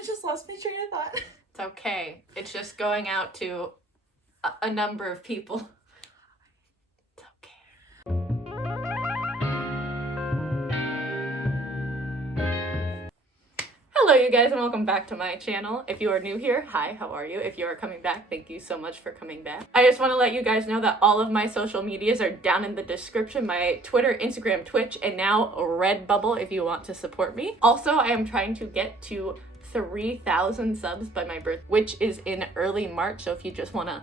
I just lost my train of thought. It's okay. It's just going out to a number of people. It's okay. Hello you guys and welcome back to my channel. If you are new here, hi, how are you? If you are coming back, thank you so much for coming back. I just want to let you guys know that all of my social medias are down in the description. My Twitter, Instagram, Twitch, and now Redbubble if you want to support me. Also, I am trying to get to 3,000 subs by my birthday, which is in early March, so if you just want to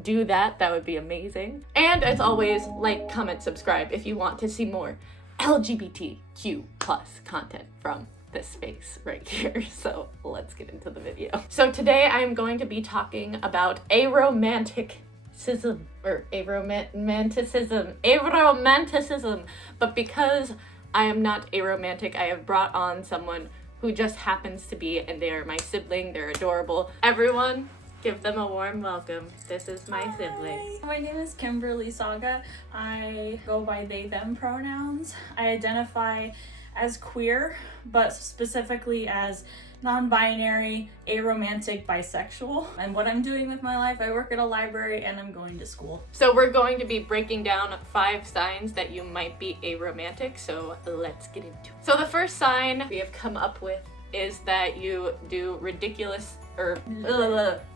do that, that would be amazing. And as always, like, comment, subscribe if you want to see more LGBTQ+ content from this space right here. So let's get into the video. So today I'm going to be talking about aromanticism, but because I am not aromantic, I have brought on someone who just happens to be, and they are my sibling. They're adorable. Everyone, give them a warm welcome. This is my sibling. My name is Kimberly Saga. I go by they, them pronouns. I identify as queer, but specifically as non-binary, aromantic, bisexual. And what I'm doing with my life, I work at a library and I'm going to school. So we're going to be breaking down 5 signs that you might be aromantic, so let's get into it. So the first sign we have come up with is that you do ridiculous, or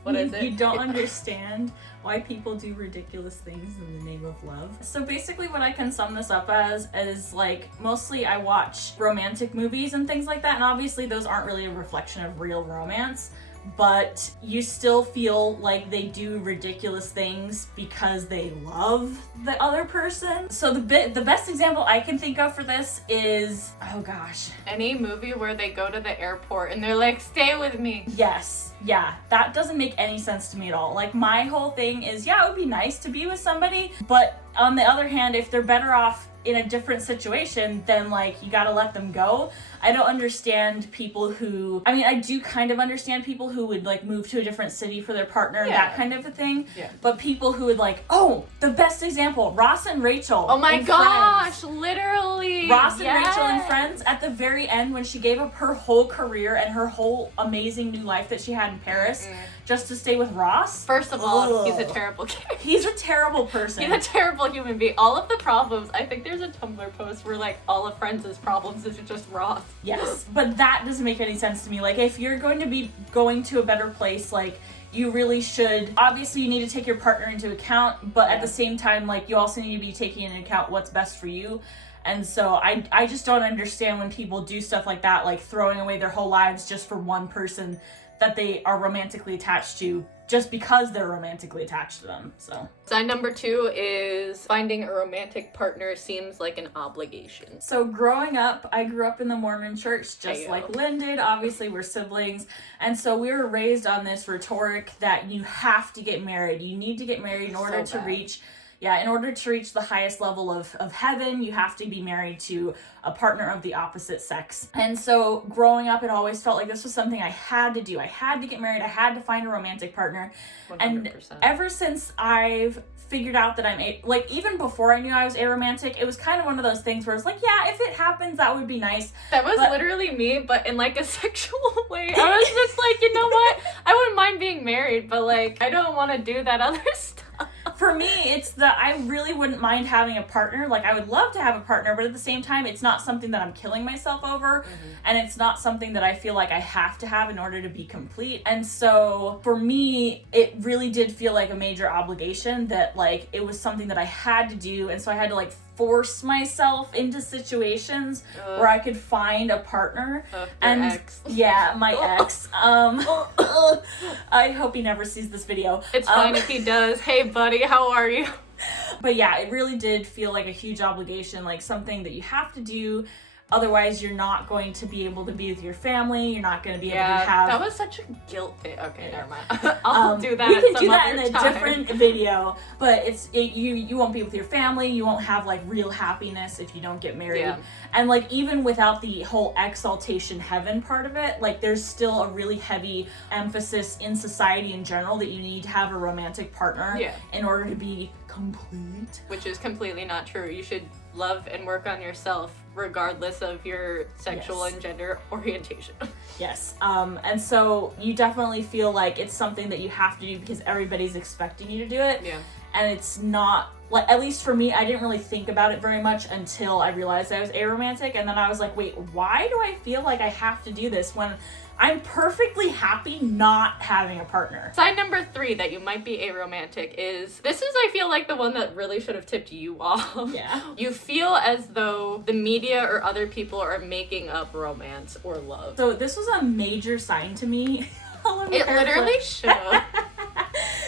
what is it? You don't understand why people do ridiculous things in the name of love. So basically what I can sum this up as is like, mostly I watch romantic movies and things like that, and obviously those aren't really a reflection of real romance, but you still feel like they do ridiculous things because they love the other person. So the best example I can think of for this is, oh gosh, any movie where they go to the airport and they're like, stay with me. Yes, yeah, that doesn't make any sense to me at all. Like, my whole thing is, yeah, it would be nice to be with somebody, but on the other hand, if they're better off in a different situation, then like, you gotta let them go. I don't understand people who, I mean, I do kind of understand people who would like move to a different city for their partner, that kind of a thing. Yeah. But people who would like, oh, the best example, Ross and Rachel. Oh my gosh, Friends. Literally. Ross and Rachel in Friends, at the very end when she gave up her whole career and her whole amazing new life that she had in Paris just to stay with Ross. First of all, he's a terrible character. He's a terrible person. He's a terrible human being. All of the problems, I think there's a Tumblr post where like all of Friends' problems is just Ross. Yes, but that doesn't make any sense to me. Like, if you're going to be going to a better place, like, you really should, obviously you need to take your partner into account, but at the same time, like, you also need to be taking into account what's best for you. And so I just don't understand when people do stuff like that, like throwing away their whole lives just for one person that they are romantically attached to, just because they're romantically attached to them. So sign number 2 is finding a romantic partner seems like an obligation. So growing up, I grew up in the Mormon church, just like Lynn did. Obviously, we're siblings. And so we were raised on this rhetoric that you have to get married. You need to get married in order to reach the highest level of heaven. You have to be married to a partner of the opposite sex. And so growing up, it always felt like this was something I had to do. I had to get married. I had to find a romantic partner. 100%. And ever since I've figured out that I'm like, even before I knew I was aromantic, it was kind of one of those things where it's like, yeah, if it happens, that would be nice. That was literally me, but in like a sexual way. I was just like, you know what? I wouldn't mind being married, but like, I don't want to do that other stuff. For me, it's that I really wouldn't mind having a partner. Like, I would love to have a partner, but at the same time, it's not something that I'm killing myself over, and it's not something that I feel like I have to have in order to be complete. And so for me, it really did feel like a major obligation, that like it was something that I had to do, and so I had to like force myself into situations where I could find a partner. And ex. Yeah, my ex. I hope he never sees this video. It's fine if he does. Hey buddy, how are you? But yeah, it really did feel like a huge obligation, like something that you have to do. Otherwise, you're not going to be able to be with your family. You're not going to be able to have... that was such a guilt thing. Okay, never mind. I'll do that. We can do that other in a time. different video. But you won't be with your family. You won't have like real happiness if you don't get married. Yeah. And like, even without the whole exaltation heaven part of it, like there's still a really heavy emphasis in society in general that you need to have a romantic partner in order to be complete. Which is completely not true. You should love and work on yourself regardless of your sexual Yes. and gender orientation. Yes. And so you definitely feel like it's something that you have to do because everybody's expecting you to do it. Yeah. And it's not, like, at least for me, I didn't really think about it very much until I realized I was aromantic. And then I was like, wait, why do I feel like I have to do this when I'm perfectly happy not having a partner? Sign number 3 that you might be aromantic is, this is, I feel like, the one that really should have tipped you off. Yeah. You feel as though the media or other people are making up romance or love. So this was a major sign to me. It literally should have.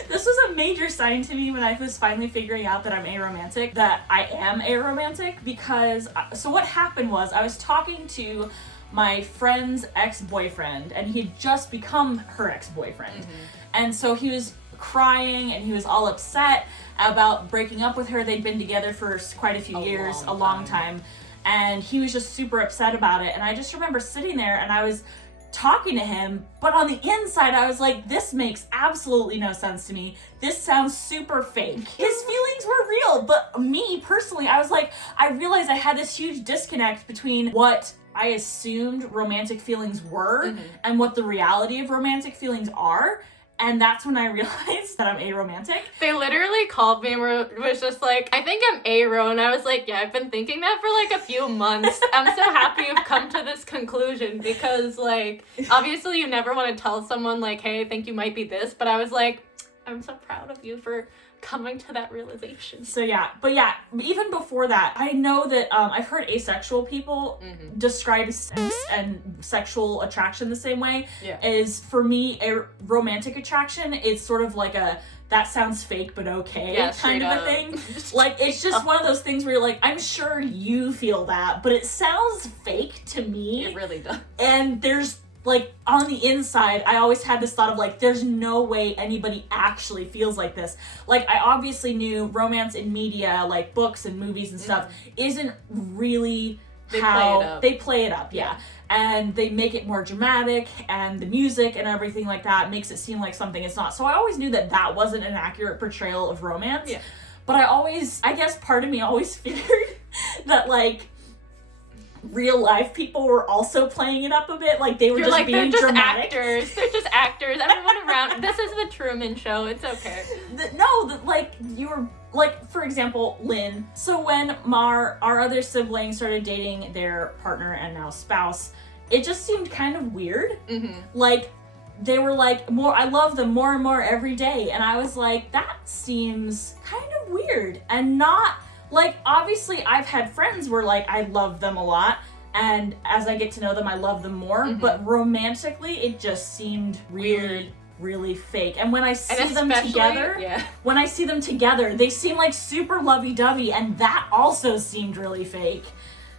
This was a major sign to me when I was finally figuring out that I'm aromantic, that I am aromantic, because, so what happened was I was talking to my friend's ex-boyfriend, and he had just become her ex-boyfriend. And so he was crying and he was all upset about breaking up with her. They'd been together for quite a few years, a long time. And he was just super upset about it. And I just remember sitting there and I was talking to him, but on the inside I was like, this makes absolutely no sense to me. This sounds super fake. His feelings were real, but me personally, I was like, I realized I had this huge disconnect between what I assumed romantic feelings were and what the reality of romantic feelings are. And that's when I realized that I'm aromantic. They literally called me and was just like, I think I'm aro. And I was like, yeah, I've been thinking that for like a few months. I'm so happy you've come to this conclusion because, like, obviously you never want to tell someone like, hey, I think you might be this. But I was like, I'm so proud of you for coming to that realization. So yeah, but yeah, even before that, I know that I've heard asexual people describe sex and sexual attraction the same way. Yeah. Is for me, a romantic attraction, it's sort of like a, that sounds fake but okay, kind of a thing. Like, it's just one of those things where you're like, I'm sure you feel that, but it sounds fake to me. It really does. And there's, like, on the inside, I always had this thought of, like, there's no way anybody actually feels like this. Like, I obviously knew romance in media, like books and movies and stuff, isn't really how they play it up. Yeah. And they make it more dramatic, and the music and everything like that makes it seem like something it's not. So I always knew that that wasn't an accurate portrayal of romance. Yeah. But I guess part of me always figured that, like, real life people were also playing it up a bit, like they were just being dramatic. Actors. They're just actors. Everyone around. This is the Truman Show. It's okay. Like, you were, like, for example, Lynn. So when our other sibling started dating their partner and now spouse, it just seemed kind of weird. Like, they were like, I love them more and more every day, and I was like, that seems kind of weird and not. Like, obviously, I've had friends where, like, I love them a lot, and as I get to know them, I love them more, but romantically, it just seemed really fake. And when I see them together, they seem like super lovey-dovey, and that also seemed really fake.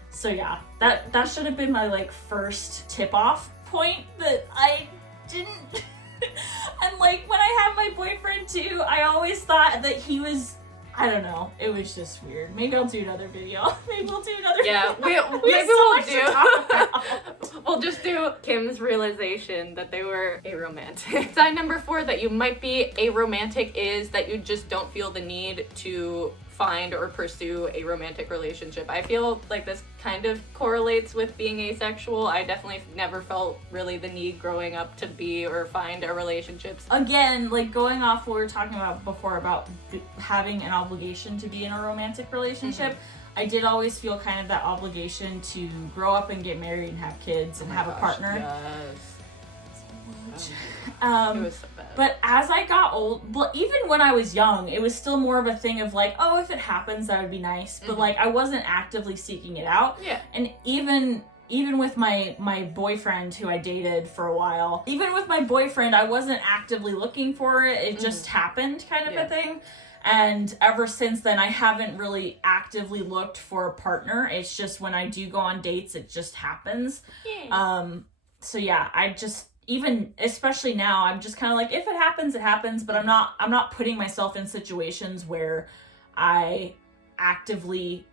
So yeah, that should have been my, like, first tip-off point that I didn't... And, like, when I had my boyfriend, too, I always thought that he was... I don't know. It was just weird. Maybe I'll do another video. Maybe we'll do another video. We'll just do Kim's realization that they were aromantic. Sign number 4 that you might be aromantic is that you just don't feel the need to find or pursue a romantic relationship. I feel like this kind of correlates with being asexual. I definitely never felt really the need growing up to be or find a relationship. Again, like, going off what we were talking about before about having an obligation to be in a romantic relationship, I did always feel kind of that obligation to grow up and get married and have kids and have a partner. Yes. It was so bad. But as I got old, well, even when I was young, it was still more of a thing of like, oh, if it happens, that would be nice. But like, I wasn't actively seeking it out. Yeah. And even with my boyfriend who I dated for a while, even with my boyfriend, I wasn't actively looking for it. It just happened, kind of a thing. And ever since then, I haven't really actively looked for a partner. It's just when I do go on dates, it just happens. Yeah. So yeah, I just, even especially now, I'm just kind of like, if it happens, it happens. But I'm not putting myself in situations where I actively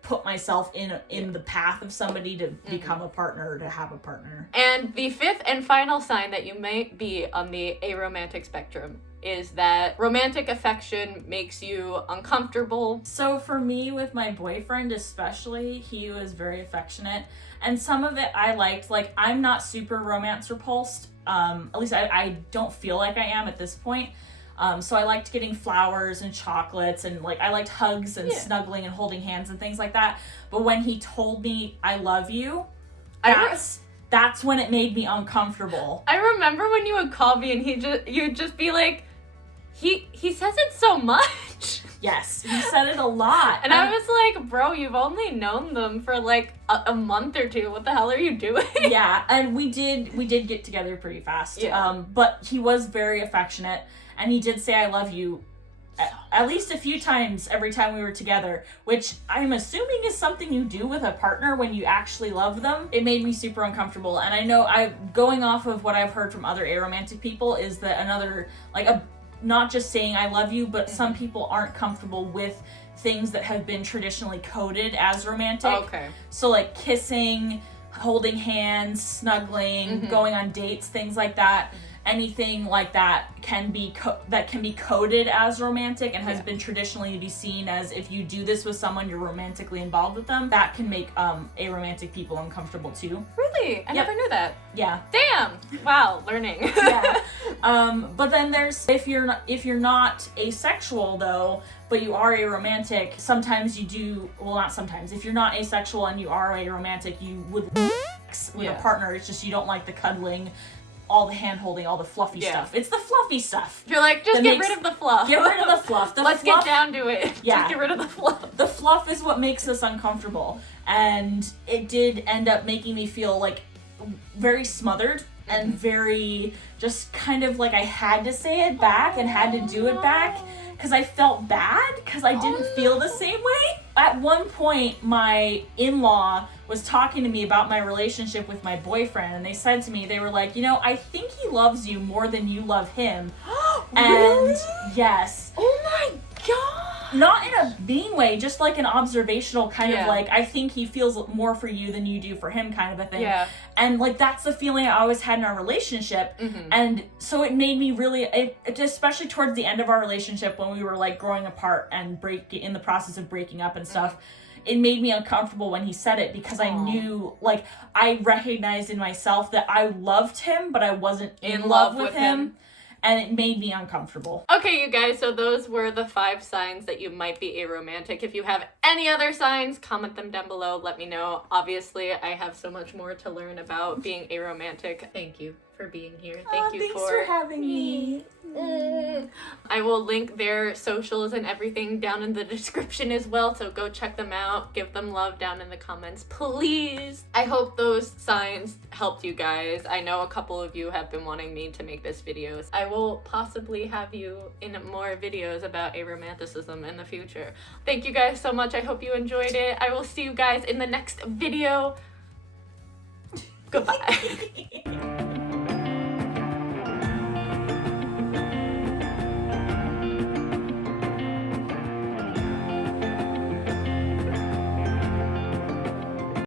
put myself in the path of somebody to become a partner or to have a partner. And the 5th and final sign that you might be on the aromantic spectrum is that romantic affection makes you uncomfortable. So for me, with my boyfriend especially, he was very affectionate. And some of it I liked. Like, I'm not super romance repulsed. At least I don't feel like I am at this point. So I liked getting flowers and chocolates, and like I liked hugs and snuggling and holding hands and things like that. But when he told me I love you, that's when it made me uncomfortable. I remember when you would call me and you'd just be like, he says it so much. Yes, he said it a lot. And I was like, bro, you've only known them for like a month or two. What the hell are you doing? Yeah, and we did get together pretty fast. Yeah. But he was very affectionate, and he did say I love you at least a few times every time we were together, which I'm assuming is something you do with a partner when you actually love them. It made me super uncomfortable, and I know going off of what I've heard from other aromantic people is that another, like, not just saying I love you, but some people aren't comfortable with things that have been traditionally coded as romantic. Okay. So like kissing, holding hands, snuggling, going on dates, things like that. Anything like that can be coded as romantic and has been traditionally to be seen as, if you do this with someone, you're romantically involved with them. That can make aromantic people uncomfortable too. Really? I never knew that. Yeah. Damn. Wow, learning. Yeah. But then there's, if you're not asexual though, but you are aromantic, sometimes you do, well, not sometimes. If you're not asexual and you are aromantic, you would with a partner. It's just you don't like the cuddling, all the hand holding, all the fluffy stuff. It's the fluffy stuff. You're like, just get rid of the fluff. Get rid of the fluff. Let's get down to it. Yeah. Just get rid of the fluff. The fluff is what makes us uncomfortable. And it did end up making me feel like very smothered and very just kind of like I had to say it back and had to do it back because I felt bad because I didn't feel the same way. At one point, my in-law was talking to me about my relationship with my boyfriend, and they said to me, they were like, I think he loves you more than you love him. Really? And yes. Oh my god. Not in a mean way, just like an observational kind of like, I think he feels more for you than you do for him kind of a thing. Yeah. And like, that's the feeling I always had in our relationship. And so it made me really, especially towards the end of our relationship when we were like growing apart and in the process of breaking up and stuff, it made me uncomfortable when he said it because I knew, like, I recognized in myself that I loved him, but I wasn't in love with him. And it made me uncomfortable. Okay, you guys, so those were the 5 signs that you might be aromantic. If you have any other signs, comment them down below. Let me know. Obviously, I have so much more to learn about being aromantic. Thank you for being here. Thanks for having me. I will link their socials and everything down in the description as well, so go check them out. Give them love down in the comments, please. I hope those signs helped you guys. I know a couple of you have been wanting me to make this video. I will possibly have you in more videos about aromanticism in the future. Thank you guys so much. I hope you enjoyed it. I will see you guys in the next video. Goodbye.